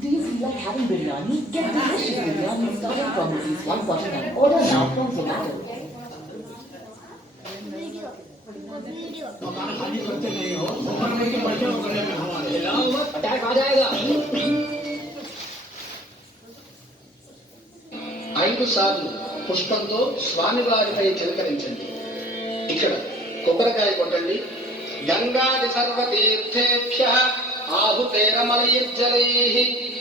Do you feel like having biryani? Get delicious biryani starting from ₹149. Order now from Zomato. Attack आ जाएगा। 5 సార్లు పుష్పంతో స్వామివారిపై చిలకరించండి. ఇక్కడ కొబ్బరికాయ కొట్టండి. గంగాది సర్వతీర్థేభ్యః ఆహుతేరమలైర్జలైః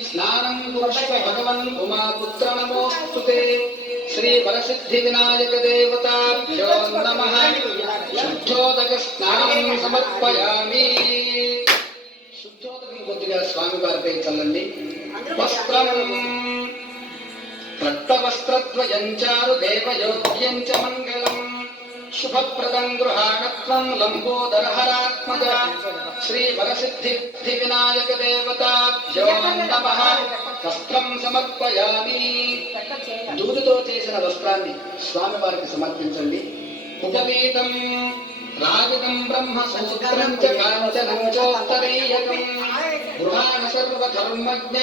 స్నానం కురుష్వ భగవన్ ఉమాపుత్ర నమోస్తుతే. శ్రీ వరసిద్ధి వినాయక దేవతాభ్యో నమః. శుద్ధోదక స్నానం సమర్పయామి. శుద్ధోదకం కొద్దిగా స్వామివారిపై చల్లండి. వస్త్రం రక్తవస్త్రద్వయం చారు దేవయోగ్యం చ మంగళం. శుభప్రదం గృహాణత్వం లంబోదరహరాత్మజ. శ్రీ వరసిద్ధి వినాయక దేవతాభ్యో నమః. వస్త్రం సమర్పయామి. దూదుతో చేసిన వస్త్రాన్ని స్వామివారికి సమర్పించండి. ఉపవీతం రాజితం బ్రహ్మసూత్రం చ కాంచనం చోత్తరీయకం. గృహాణ సర్వధర్మజ్ఞ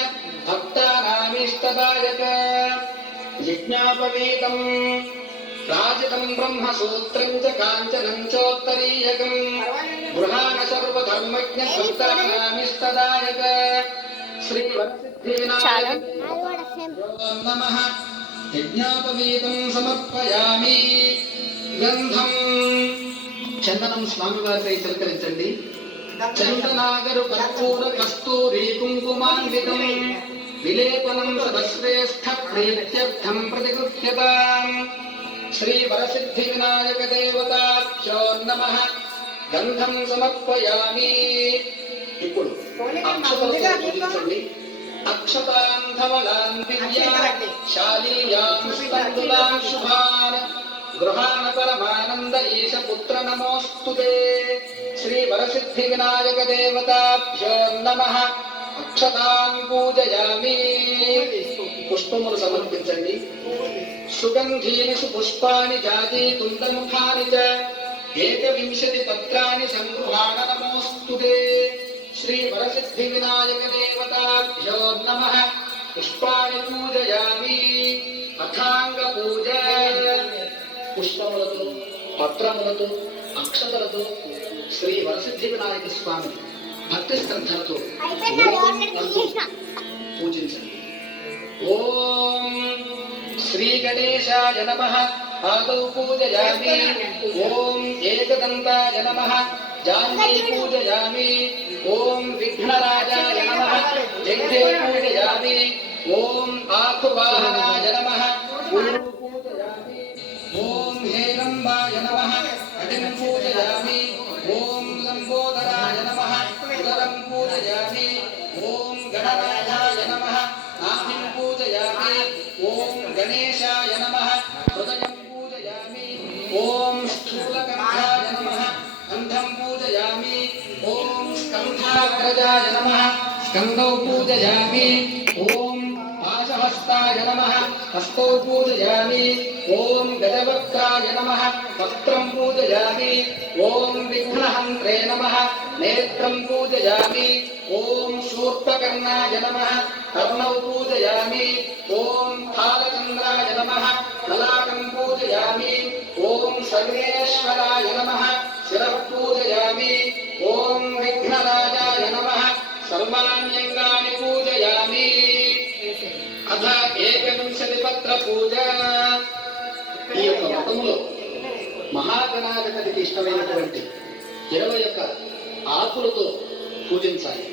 భక్తానామీష్టదాయక. యజ్ఞాపవీతం రాజితం బ్రహ్మసూత్రం చ కాంచనం చోత్తరీయకం. గృహాణ సర్వధర్మజ్ఞ భక్తానామీష్టదాయక. శ్రీ వరసిద్ధి వినాయక నమః. యజ్ఞాపవీతం సమర్పయామి. గంధం చందనం స్వామివారిపై చిలకరించండి. చందనాగరు కర్పూర కస్తూరి కుంకుమాన్వితం. విలేపనం సదశ్రేష్ఠ ప్రీత్యర్థం ప్రతిగృహ్యతాం. శ్రీ వరసిద్ధి వినాయక దేవతాభ్యో నమః. గంధం సమర్పయామి. ఇప్పుడు అక్షతలతో పూజించండి. అక్షతాన్ ధవళాన్ దివ్యాన్ శాలీయాన్ స్కందులాన్ శుభాన్. గృహాణ పరమానంద ఈశ పుత్ర నమోస్తుతే. శ్రీ వరసిద్ధి వినాయక దేవతాభ్యో నమః. అక్షతాన్ పూజయామి. పుష్పములు సమర్పించండి. సుగంధీని సుపుష్పాని జాతి తుండముఖాని చ ఏకవింశతి పత్రాని సంగృహాణ నమోస్తుతే. శ్రీ వరసిద్ధి వినాయక దేవతాభ్యో నమః. పుష్పాని పూజయామి. అఖాంగ పూజ. పుష్పములతో పత్రములతో అక్షతలతో శ్రీ వరసిద్ధి వినాయక స్వామి భక్తి శ్రద్ధలతో పూజించండి. ఓం శ్రీ గణేశాయ నమః. ఆదౌ పూజయామి. ఓం ఏకదంతాయ నమః. జాన్వీ పూజయామి. ఓం విఘ్నరాజాయ నమః. జగ్గే పూజయామి. ఓం ఆకువాహనాయ నమః. పూజయామి. ఓం హేరంబాయ నమః. అజం పూజయామి. ఓం లంబోదరాయ నమః. ఉదరం పూజయామి. ఓం గణరాజాయ నమః. నాభిం పూజయామి. ఓం గణేశాయ నమః. హృదయం పూజయామి. ఓం స్థూలకంఠాయ నమః. కంఠం పూజయామి. ఓం స్కంధాగ్రజాయ నమః. స్కంధౌ పూజయామి. ఓం పాశహస్తాయ నమః. హస్తౌ పూజయామి. ఓం గజవక్త్రాయ నమః. వక్త్రం పూజయామి. ఓం విఘ్నహంత్రే నమః. నేత్రం పూజయామి. ఓం శూర్పకర్ణాయ నమః. కర్ణౌ పూజయామి. ఓం తాళచంద్రాయ నమః. లలాటం పూజయామి. ఓం సర్వేశ్వరాయ నమః. శిరః పూజయామి. ఓం విఘ్నరాజాయ నమః. సర్వాణ్యంగాని పూజయామి. అథ ఏకవింశతి పత్ర పూజ. ఈ యొక్క వ్రతములో మహాగణాధిపతికి ఇష్టమైనటువంటి 21 ఆకులతో పూజించాలి.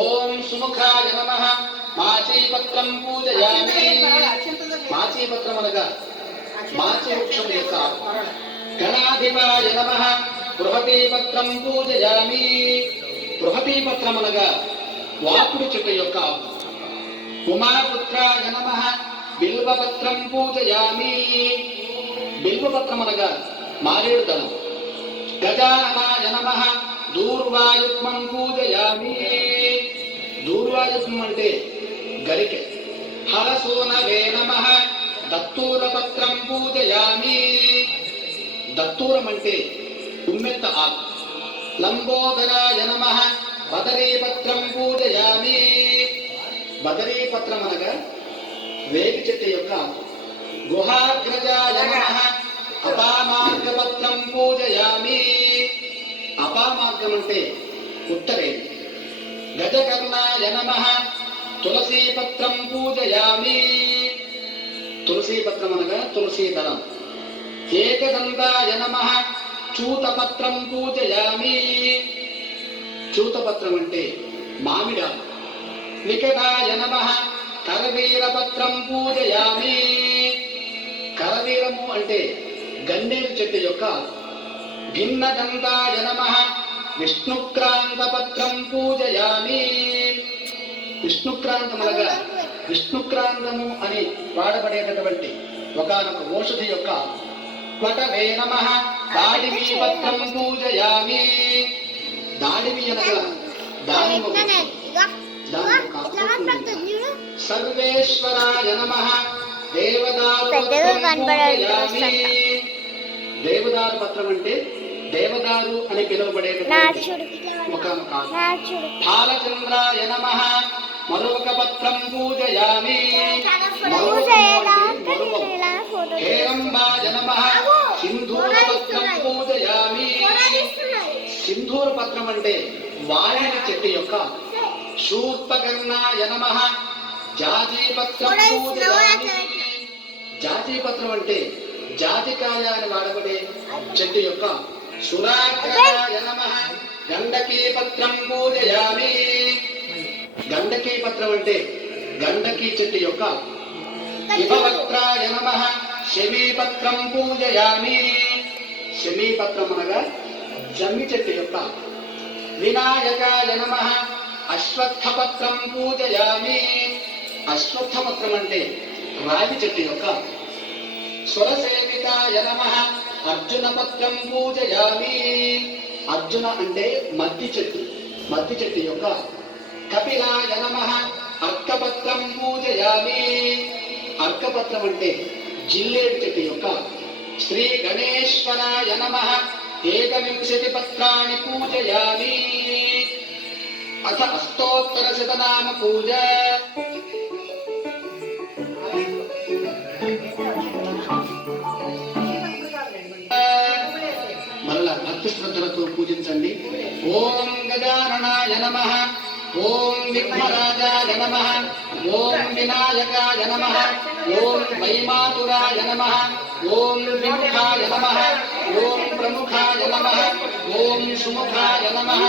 ఓం సుముఖాయ నమః. మాచీపత్రం పూజయామి. మాచీపత్రం అనగా మాచి వృక్షం యొక్క ఆకు. గణాధిపాయ నమః. బృహతీపత్రం పూజయామి. బృహతీపత్రం అనగా వాకుడు చెట్టు యొక్క ఆకు. ఉమాపుత్రాయ నమః. బిల్వపత్రం పూజయామి. బిల్వపత్రం అనగా మారేడు దళం. గజాననాయ నమః. దూర్వాయుగ్మం పూజయామి. దూర్వాయుగ్మం అంటే గరికె. హరసూనవే నమః. దత్తూరపత్రం పూజయామి. దత్తూరం అంటే ఉమ్మెత్త ఆకు. లంబోదరాయ నమః. బదరీపత్రం పూజయామి. బదరీపత్రం అనగా వేగి చెట్టు యొక్క గుహాగ్రజాయ నమః అపామార్గపత్రం పూజయామి. అపామార్గం అంటే ఉత్తరేణి. గజకర్ణాయ నమః తులసీపత్రం పూజయామి. తులసీపత్రం అనగా తులసీ దళం. ఏకదంతాయ నమః చూతపత్రం పూజయామి. చూతపత్రం అంటే మామిడాకు. నికటాయ నమః కరవీరపత్రం పూజయామి. కరవీరము అంటే గన్నేరు చెట్టు యొక్క. భిన్నదంతాయ నమః విష్ణుక్రాంతపత్రం పూజయామి. విష్ణుక్రాంతమనగా విష్ణుక్రాంతము అని వాడబడేటటువంటి ఒకనొక ఔషధి యొక్క వటవే నమః దాడిమీ పత్రం పూజయామి. దాడిమి అనగా దానిమ్మ సర్వేశ్వరాయ నమః దేవదారు దేవదారు పత్రం అంటే దేవదారు అని పిలువబడేటటువంటి ఒకనొక బాలచంద్రాయ నమః మరొక పత్రం పూజయామి. హేరంబాయ నమః సింధూర పత్రం పూజయామి. సింధూర పత్రం అంటే వారిని చెట్టు యొక్క. శూర్పకర్ణాయ నమః జాజీపత్రం పూజయామి. జాజీపత్రం అంటే జాజికాయ అని వాడబడే చెట్టు యొక్క. సురాగ్రహాయ నమః గండకీ పత్రం పూజయామి. గండకీ పత్రం అంటే గండకీ చెట్టు యొక్క. విభవక్త్రాయ నమః శమీపత్రం పూజయామి. శమీపత్రం అనగా జమ్మి చెట్టు యొక్క. వినాయకాయ నమః అశ్వత్థపత్రం పూజయామి. అశ్వత్థపత్రం అంటే రావి చెట్టు యొక్క. స్వరసేవితాయ నమః అర్జున పత్రం పూజయామి. అర్జున అంటే మద్ది చెట్టు. మద్ది చెట్టు యొక్క. కపిలాయ నమః అర్కపత్రం పూజయామి. అర్కపత్రం అంటే జిల్లేడు చెట్టు యొక్క. శ్రీ గణేశ్వరాయ నమః ఏకవింశతి పత్రాన్ని పూజయామి. అథ అష్టోత్తర శతనామ పూజ. మరలా భక్తి శ్రద్ధలతో పూజించండి. ఓం గజాననాయ నమః ఓం విఘ్నరాజాయ నమః ఓం వినాయకాయ నమః ఓం వైమాతురాయ నమః ఓం విముఖాయ నమః ఓం ప్రముఖాయ నమః ఓం సుముఖాయ నమః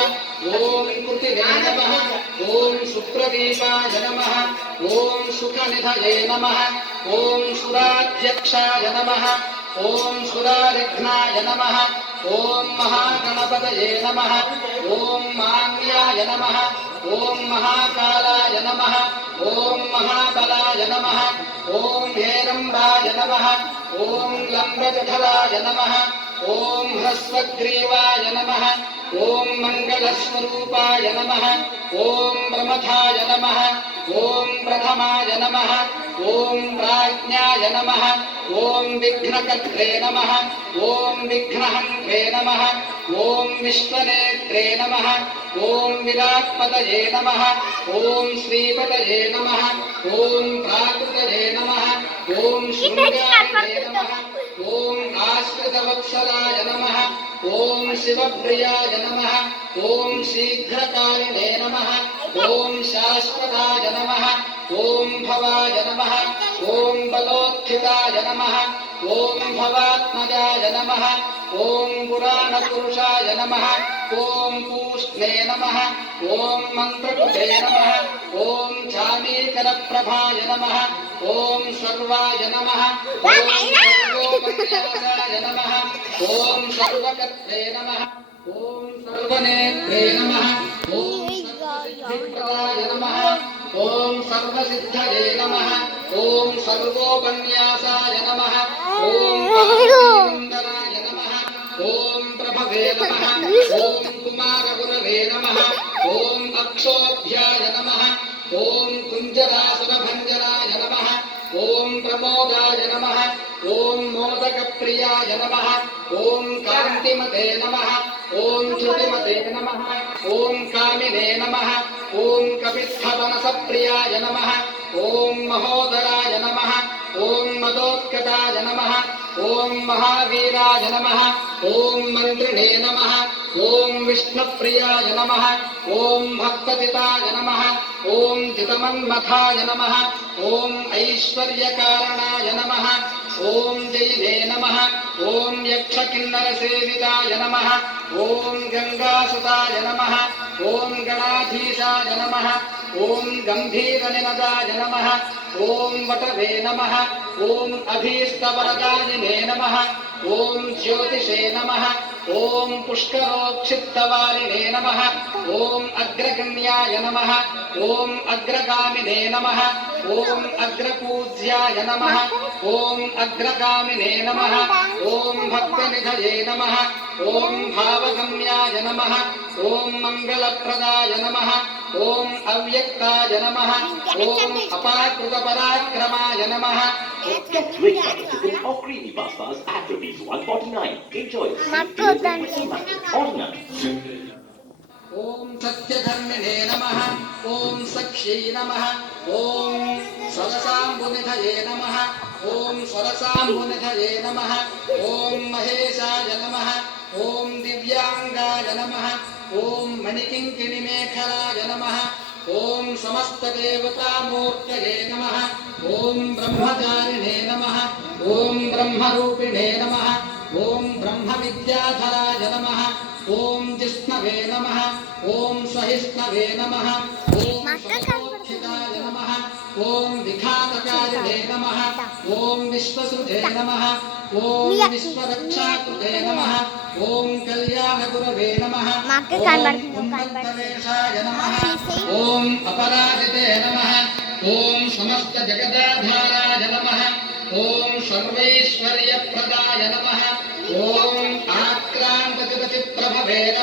ఓం కృతివే నమః ఓం సుప్రదీపాయ నమః ఓం సుఖనిధయే నమః ఓం సురాధ్యక్షాయ నమః ఓం సురారిఘ్నాయ నమః ఓం మహాగణపతయే నమః ఓం మాన్యాయ నమః ఓం మహాకాలాయ నమః ఓం మహాబలాయ నమః ఓం హేరంబాయ నమః ఓం లంబజఠరాయ నమః ఓం హ్రస్వగ్రీవాయ నమః ఓం మంగళస్వరూపాయ నమః ఓం ప్రమథాయ నమః ఓం ప్రథమాయ నమః ఓం ప్రాజ్ఞాయ నమః ఓం విఘ్నకర్త్రే నమః ఓం విఘ్నహంత్రే నమః ఓం విశ్వనేత్రే నమః ఓం విరాట్పతయే నమః ఓం శ్రీపతయే నమః ఓం ప్రాకృతయే నమః ఓం శృంగారే నమః ఓం ఆశ్రితవత్సలాయ నమః ఓం శివప్రియాయ నమః ఓం శీఘ్రకారిణే నమః ఓం శాశ్వతాయ నమః ఓం భవాయ నమః ఓం బలోత్థితాయ నమః ఓం భవాత్మజాయ నమః ఓం పురాణపురుషాయ నమః ఓం పూష్ణే నమః ఓం మంత్రకృతే నమః ఓం చామీకరప్రభాయ నమః ఓం సర్వాయ నమః ఓం సర్వోపన్యాసాయ నమః ఓం సర్వకర్త్రే నమః ఓం సర్వనేత్రే నమః ఓం సర్వసిద్ధిప్రదాయ నమః ఓం సర్వసిద్ధయే నమః ఓం సర్వోపన్యాసాయ నమః ఓం సుందరాయ నమః ఓం ప్రభవే నమః ఓం కుమారగురవే నమః ఓం అక్షోభ్యాయ నమః ఓం కుంజరాసురభంజనాయ నమః ఓం ప్రమోదాయ నమః ఓం మోదకప్రియాయ నమః ఓం కాంతిమతే నమః ఓం ధృతిమతే నమః ఓం కామినే నమః ఓం కపిస్థవనసప్రియాయ నమః ఓం మహోదరాయ నమః ఓం మదోత్కటాయ నమః ఓం మహావీరాయ నమః ఓం మంత్రిణే నమః ఓం విష్ణుప్రియాయ నమః ఓం భక్తజితాయ నమః ఓం జితమన్మథాయ నమః ఓం ఐశ్వర్యకారణాయ నమః ఓం జైనే నమః ఓం యక్షకిన్నరసేవితాయ నమః ఓం గంగాసుతాయ నమః ఓం గణాధీశాయ నమః ఓం గంభీరనినదాయ నమః ఓం వటవే నమః ఓం అభీష్టవరదాయినే నమః ఓం జ్యోతిషే నమః ఓం పుష్కరోక్షిప్తవారిణే నమః ఓం అగ్రగణ్యాయ నమః ఓం అగ్రగామినే నమః ఓం అగ్రపూజ్యాయ నమః ఓం అగ్రగామినే నమః ఓం భక్తనిధయే నమః ఓం భావగమ్యాయ నమః ఓం మంగళప్రదాయ నమః ఓం అవ్యక్తాయ నమః ఓం అపాకృతపరాక్రమాయ నమః. Get rich on the chicken or creamy pastas at rupees 149. Enjoy it. Order. ఓం సత్యధర్మిణే నమః ఓం సఖ్యై నమః ఓం సరసాంబునిధయే నమః ఓం సరసాంబునిధయే నమః ఓం మహేశాయ నమః ఓం దివ్యాంగాయ నమః ఓం మణికింకిణిమేఖలాయ నమః ఓం సమస్తదేవతామూర్తయే నమః ఓం బ్రహ్మచారిణే నమః ఓం బ్రహ్మరూపిణే నమః ఓం బ్రహ్మవిద్యాధరాయ నమః ఓం జిష్ణవే నమః ఓం సహిష్ణవే నమః ఓం సమతోత్థితాయ నమః ఓం విఘాతకారిణే నమః ఓం విశ్వసుధే నమః ఓం విశ్వరక్షాకృతే నమః ఓం కళ్యాణగురవే నమః ఓం కుంభంతవేషాయ నమః ఓం అపరాజితే నమః ఓం సమస్త జగదాధారాయ నమః ఓం సర్వైశ్వర్యప్రదాయ నమః ఓం ఆక్రాంతచితచిత్ప్రభవే నమః.